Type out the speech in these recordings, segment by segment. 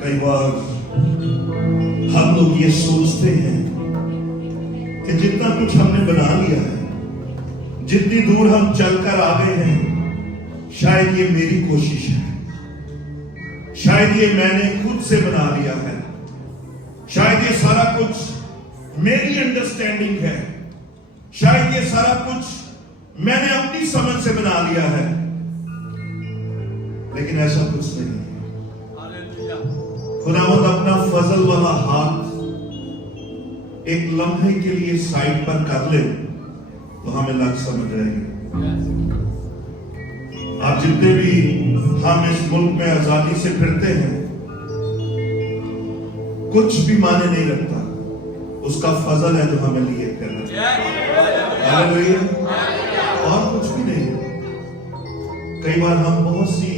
कई बार हम लोग ये सोचते हैं कि जितना कुछ हमने बना लिया है, जितनी दूर हम चलकर आ गए हैं, शायद ये मेरी कोशिश है, शायद ये मैंने खुद से बना लिया है, शायद ये सारा कुछ मेरी अंडरस्टैंडिंग है, शायद ये सारा कुछ मैंने अपनी समझ से बना लिया है। लेकिन ऐसा कुछ नहीं। खुदावंद अपना फजल वाला हाथ एक लम्हे के लिए साइड पर कर ले तो हमें लग समझ रहेगी। आप जितने भी हम इस मुल्क में आजादी से फिरते हैं, कुछ भी माने नहीं रखता, उसका फजल है जो हमें लिए कर रहा है, और कुछ भी नहीं। कई बार हम बहुत सी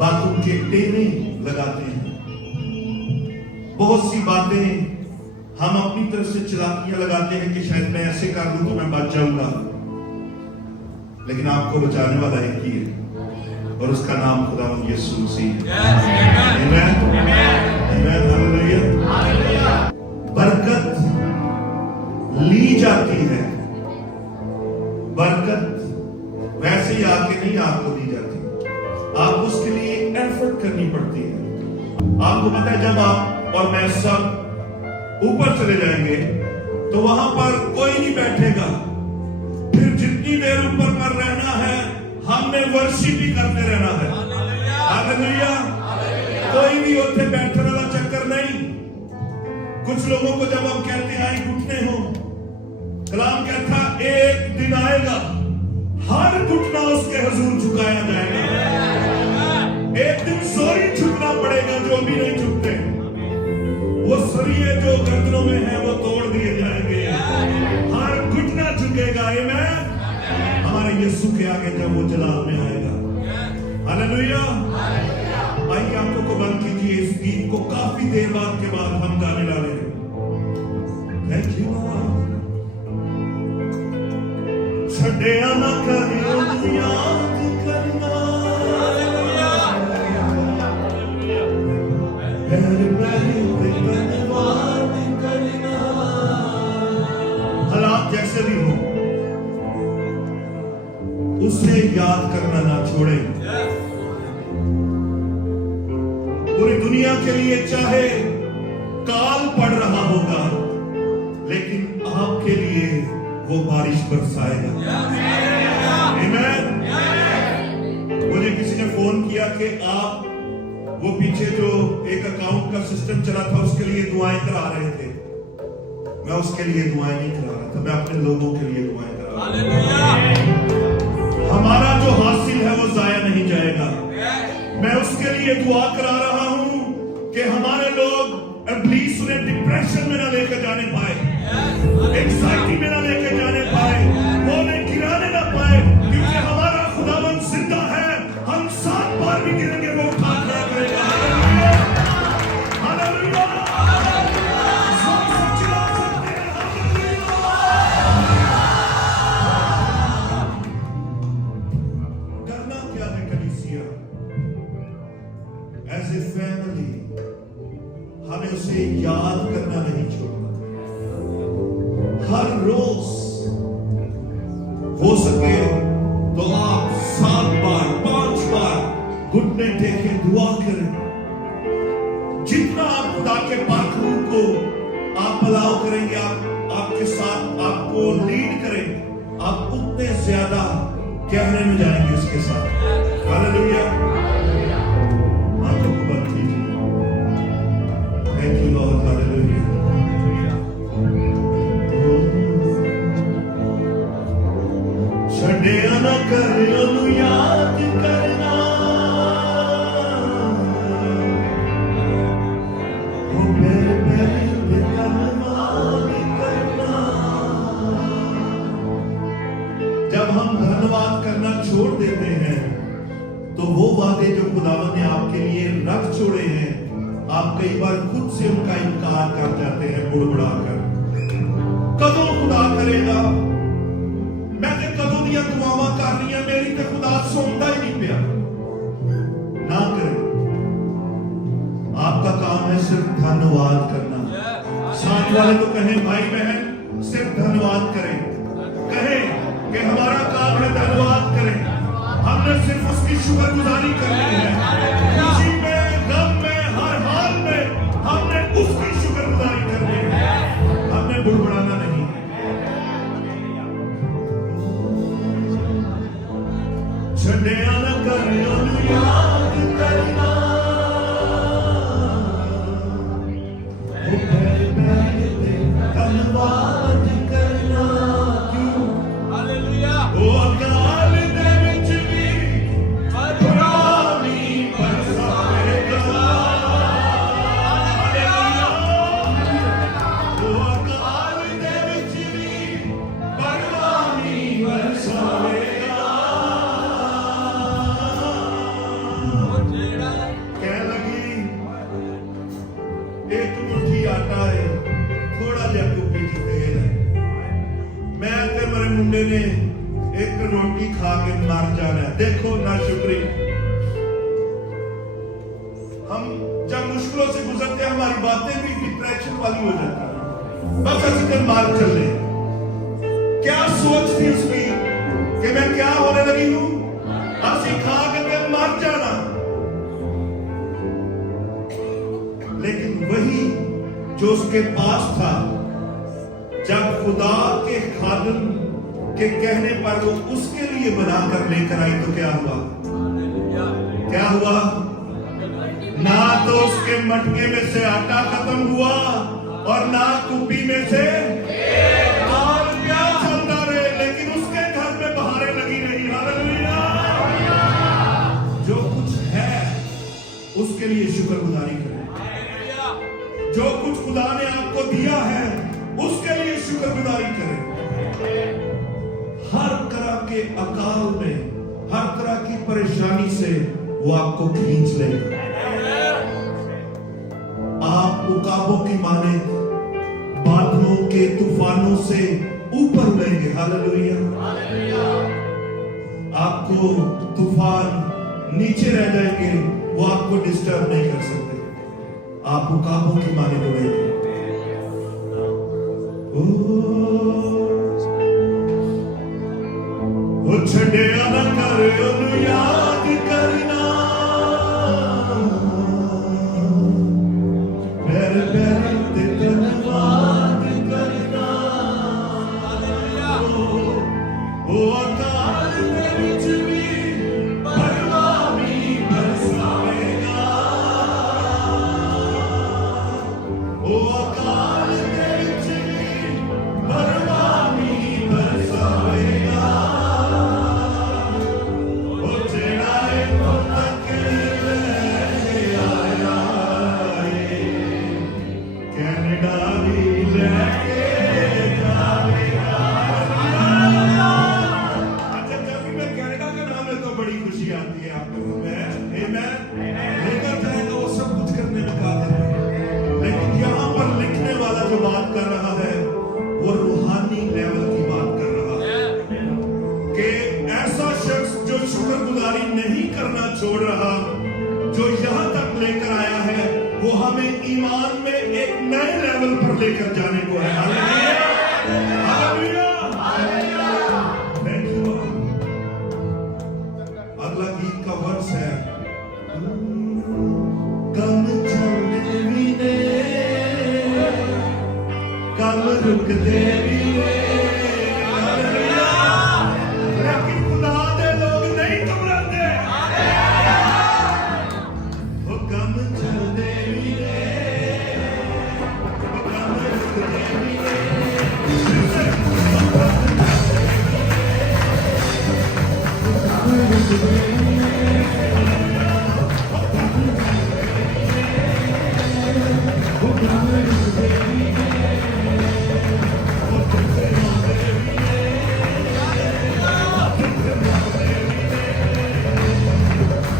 बातों के टेने लगाते हैं, बहुत सी बातें हम अपनी तरफ से चलाकियां लगाते हैं कि शायद मैं ऐसे कर दूं तो मैं बच जाऊंगा, लेकिन आपको बचाने वाला एक ही है और उसका नाम खुदावंद यीशु मसीह है। आमीन, आमीन, हालेलुया। बरकत ली जाती है, बरकत वैसे ही आके नहीं आपको दी जाती, आप उसके लिए एफर्ट करनी पड़ती है। आपको पता है जब आप और मैं सब ऊपर चले जाएंगे तो वहां पर कोई नहीं बैठेगा, फिर जितनी देर ऊपर पर रहना है हमने वर्शिप ही करते रहना है। हालेलुया। कोई भी उत्थे बैठने वाला चक्कर नहीं। कुछ लोगों को जब हम कहते हैं घुटने हो, कलाम कहता एक दिन आएगा हर घुटना उसके हुजूर झुकाया जाएगा। एक दिन सोरी झुकना पड़ेगा जो भी नहीं झुकते, वो सरिये जो गर्दनों में है वो तोड़ दिए जाएंगे, हर घुटना झुकेगा। आमीन। हमारे यीशु के आगे जब वो जलाल में आएगा। हालेलुया। आइए आंखों को बंद कीजिए, इस गीत को काफी देर बाद के बाद हम गाने वाले हैं। Thank you. छड़िया ना करियो याद करना, हालात जैसे भी हो उसे याद करना ना छोड़े। पूरी दुनिया के लिए चाहे काल पड़ रहा होगा, लेकिन आपके लिए वो बारिश बरसाएगा। आमीन। मुझे किसी ने फोन किया कि आप वो पीछे जो एक अकाउंट का सिस्टम चला था उसके लिए दुआएं करा रहे थे। मैं उसके लिए दुआएं नहीं करा रहा था, मैं अपने लोगों के लिए दुआएं करा रहा था। हमारा जो हासिल है वो जाया नहीं जाएगा। मैं उसके लिए दुआ करा रहा हूं कि हमारे लोग इब्लीस उन्हें डिप्रेशन में ना लेकर जाने पाए, एंजाइटी में ना लेकर जाने पाए, वो उन्हें गिराने ना पाए, क्योंकि हमारा खुदावंद जिंदा है। हम 7 बार भी गिरेंगे वो उठा खड़ा करेगा। हालेलुया। करना क्या है कलीसिया? एज ए फैमिली हमें उसे याद करना नहीं छोड़ना। हर रोज हो सके तो आप 7 बार 5 बार घुटने टेके दुआ करें। जितना आप खुदा के पाक रूह को आप अलाउ करेंगे, आपके साथ आपको लीड करेंगे, आप उतने ज्यादा गहरे में जाएंगे इसके साथ। हालेलुया। आंखों को बंद कीजिए। Thank you Lord. हालेलुया। छड़िया ना करियो याद करना, ओ मेरे खुदावंद ने आपके लिए रख छोड़े हैं, आप कई बार खुद से उनका इनकार कर जाते हैं बुड़बुड़ा कर। कदों खुदा करेगा, मैं ते कदों दियां दुआवां कर रही हूं, मेरी ते खुदा सुनता ही नहीं पिया। ना करें, आपका काम है सिर्फ धन्यवाद करना। साथ वाले को कहें, भाई बहन सिर्फ धन्यवाद करें, कहें कि हमारा काम है धन्यवाद करें। हमने सिर्फ उसकी शुक्रगुजारी करनी है, खुशी में, गम में, हर हाल में हमने उसकी शुक्रगुजारी करनी है, हमने बुड़बुड़ाना नहीं। छड़िया न करियो याद करना, धन्यवाद करना, क्यों? हालेलुया। ओ अकाल दे विच भी पुरानी बरसावेगा, ओ अकाल दे विच भी पुरानी बरसावेगा। कह लगी एक मुट्ठी आटा है, थोड़ा जिहा कुप्पी च तेल है, मैं ते मेरे मुंडे ने एक रोटी खा के मर जाना है। देखो ना शुक्री, हम जब मुश्किलों से गुजरते हैं हमारी बातें भी डिप्रेशन वाली हो जाती है, बस ऐसे मार चले। क्या सोच थी उसकी कि मैं क्या होने लगी हूं, असि खा के ते मर जाना। लेकिन वही जो उसके पास था, जब खुदा के खादिम के कहने पर वो उसके लिए बनाकर लेकर आई, तो क्या हुआ? क्या हुआ? ना तो उसके मटके में से आटा खत्म हुआ और ना कुप्पी में से और क्या चलता रहे, लेकिन उसके घर में बहारें लगी रही। हालेलुया। जो कुछ है उसके लिए शुक्रगुजारी करें, जो कुछ खुदा ने आपको दिया है उसके लिए शुक्रगुजारी करें। हर तरह के अकाल में, हर तरह की परेशानी से वो आपको खींच लेगा। आप उकाबों की माने बादलों के तूफानों से ऊपर उड़ेंगे। हालेलुया। आपको तूफान नीचे रह जाएंगे, वो आपको डिस्टर्ब नहीं कर सकते, आप उकाबों की माने उड़ेंगे। छड़िया न कर ओनू याद करना, पैर पैर ते धन्यवाद करना। ओ अकाल दे विच भी परवानी बरसावेगा, ओ अकाल दे विच भी परवानी बरसावेगा। नहीं करना छोड़ रहा, जो यहां तक लेकर आया है वो हमें ईमान में एक नए लेवल पर लेकर जाने को है। अगला गीत का वर्ष है, कम चलते भी ने, कम रुकते भी ने,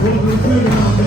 We'll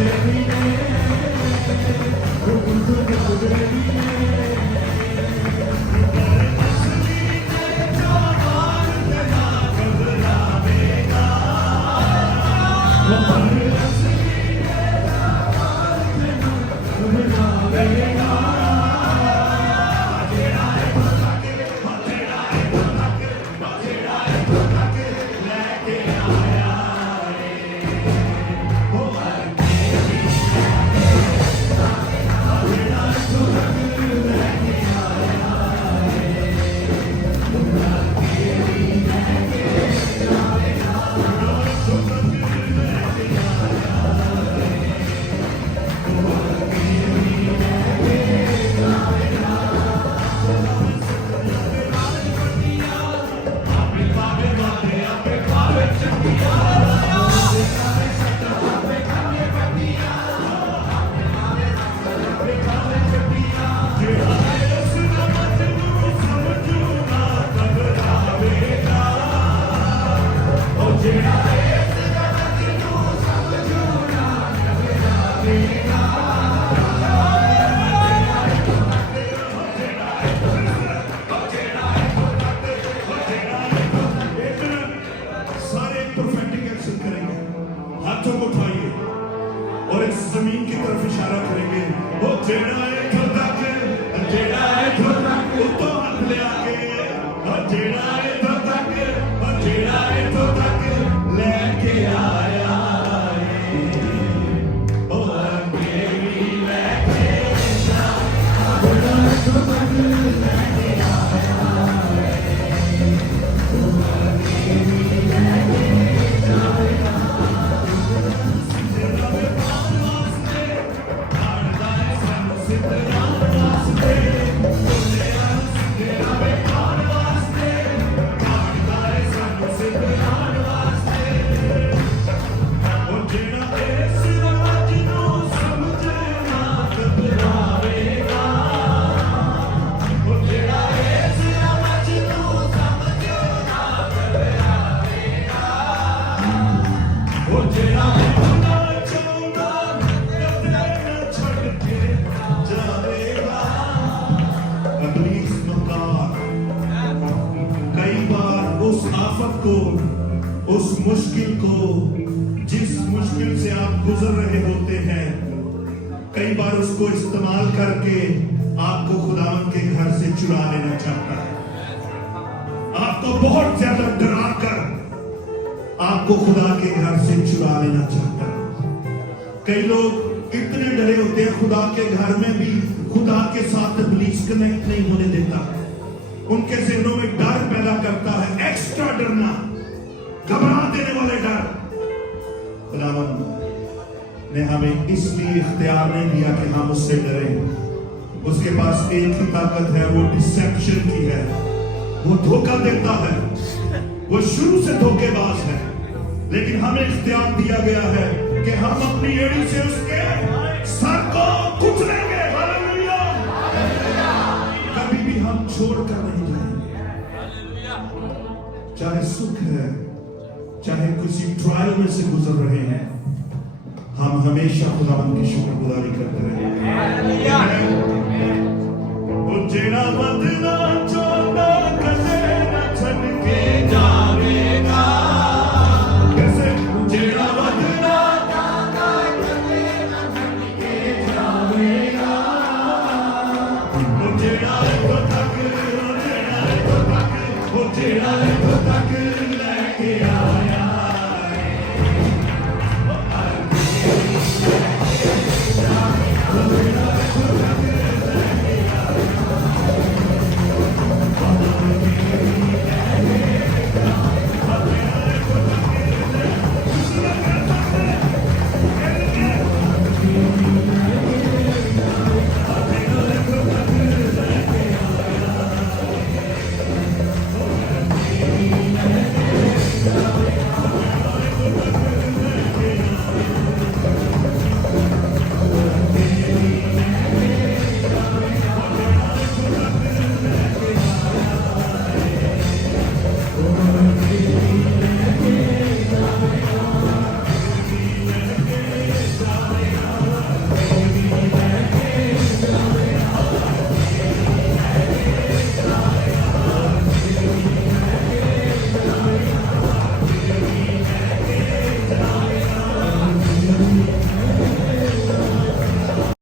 को, उस मुश्किल को, जिस मुश्किल से आप गुजर रहे होते हैं, कई बार उसको इस्तेमाल करके आपको खुदावन के घर से चुरा लेना चाहता है। आपको बहुत ज्यादा डरा कर आपको खुदा के घर से चुरा लेना चाहता है। कई लोग इतने डरे होते हैं, खुदा के घर में भी खुदा के साथ इब्लीस कनेक्ट नहीं होने देता। उनके ज़हनों में डर पैदा करता है, एक्स्ट्रा डरना, घबरा देने वाले डर। खुदावन ने हमें इसलिए इख्तियार नहीं दिया कि हम उससे डरें। उसके पास एक ही ताकत है, वो डिसेप्शन की है। वो धोखा देता है, वो शुरू से धोखेबाज है, लेकिन हमें इख्तियार दिया गया है कि हम अपनी एड़ी से उसके सर को कुचलेंगे। हालेलुया! कभी भी हम छोड़कर नहीं जाएंगे। चाहे सुख है, चाहे किसी ट्रायल में से गुजर रहे हैं, हम हमेशा खुदावन की शुक्रगुजारी करते रहेंगे। वो जेड़ा बदला